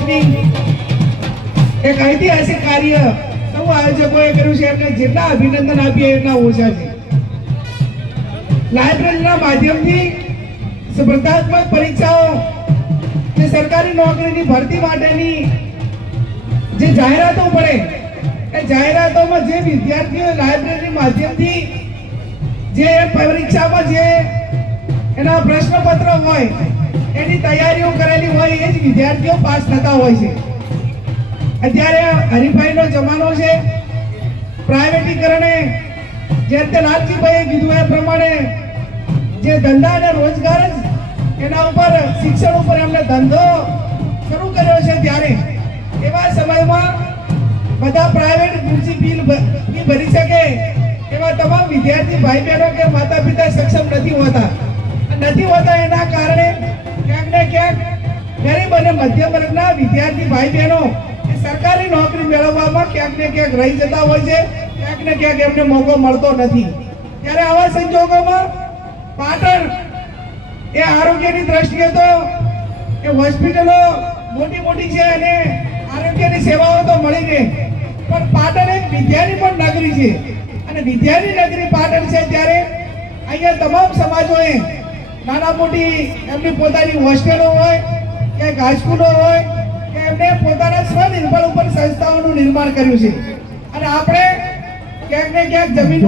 Opening એક ઐતિહાસિક કાર્ય સૌ આયોજકોએ કર્યું છે. એમને જેટલા અભિનંદન આપીએ એટલા ઓછા છે. લાઇબ્રેરીના માધ્યમથી સ્પર્ધાત્મક પરીક્ષાઓ જે સરકારી નોકરીની ભરતી માટેની જે જાહેરાતો પડે, એ જાહેરાતોમાં જે વિદ્યાર્થીઓ લાઇબ્રેરી માધ્યમથી જે પરીક્ષામાં જે એના પ્રશ્નપત્ર હોય એની તૈયારીઓ કરેલી હોય એ જ વિદ્યાર્થીઓ પાસ થતા હોય છે. અત્યારે હરીફાઈનો જમાનો છે. પ્રાઇવેટીકરણે જે તે લાલજીભાઈએ કીધું એ પ્રમાણે જે ધંધા અને રોજગાર જ એના ઉપર, શિક્ષણ ઉપર એમને ધંધો શરૂ કર્યો છે ત્યારે, એવા સમયમાં બધા પ્રાઇવેટ ખુરશી બિલ ભરી શકે એવા તમામ વિદ્યાર્થી ભાઈ બહેનો કે માતા પિતા સક્ષમ નથી હોતા. નથી હોતા એના કારણે ક્યાંક ને ક્યાંક ગરીબ અને મધ્યમ વર્ગના વિદ્યાર્થી ભાઈ બહેનો એ સરકારી નોકરી મેળવવામાં ક્યાંક ને ક્યાંક રહી જતા હોય છે, ક્યાંક ને ક્યાંક એમને મોકો મળતો નથી. ત્યારે આવા સંજોગોમાં પાટણ એ આરોગ્યની દ્રષ્ટિએ તો એ હોસ્પિટલો મોટી મોટી છે અને આરોગ્યની સેવાઓ તો મળી રહે. પણ પાટણ એક વિદ્યાની પણ નગરી છે. અને વિદ્યાની નગરી પાટણ છે ત્યારે અહીંયા તમામ સમાજોએ નાના મોટી એમની પોતાની હોસ્ટેલો હોય કે હાઈસ્કૂલો હોય કે એમને પોતાના સ્વનિર્ભર ઉપર સંસ્થાઓનું નિર્માણ કર્યું છે. અને આપણે ક્યાંક ને ક્યાંક જમીન.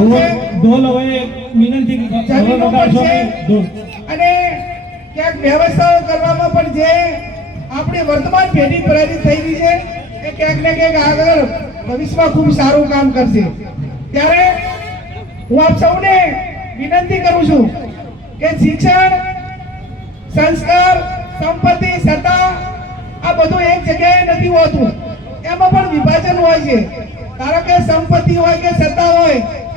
અને ક્યાંક વ્યવસ્થાઓ કરવામાં પણ જે આપણી વર્તમાન પેઢી પ્રેરિત થઈ રહી છે એ ક્યાંક ને ક્યાંક આગળ ભવિષ્યમાં ખૂબ સારું કામ કરશે. ત્યારે હું આપ સૌને વિનંતી કરું છું કે શિક્ષણ, સંસ્કાર, સંપત્તિ, સત્તા, આ બધું એક જગ્યાએ નથી હોતું. એમાં પણ વિભાજન હોય છે. ધારો કે સંપત્તિ હોય કે સત્તા હોય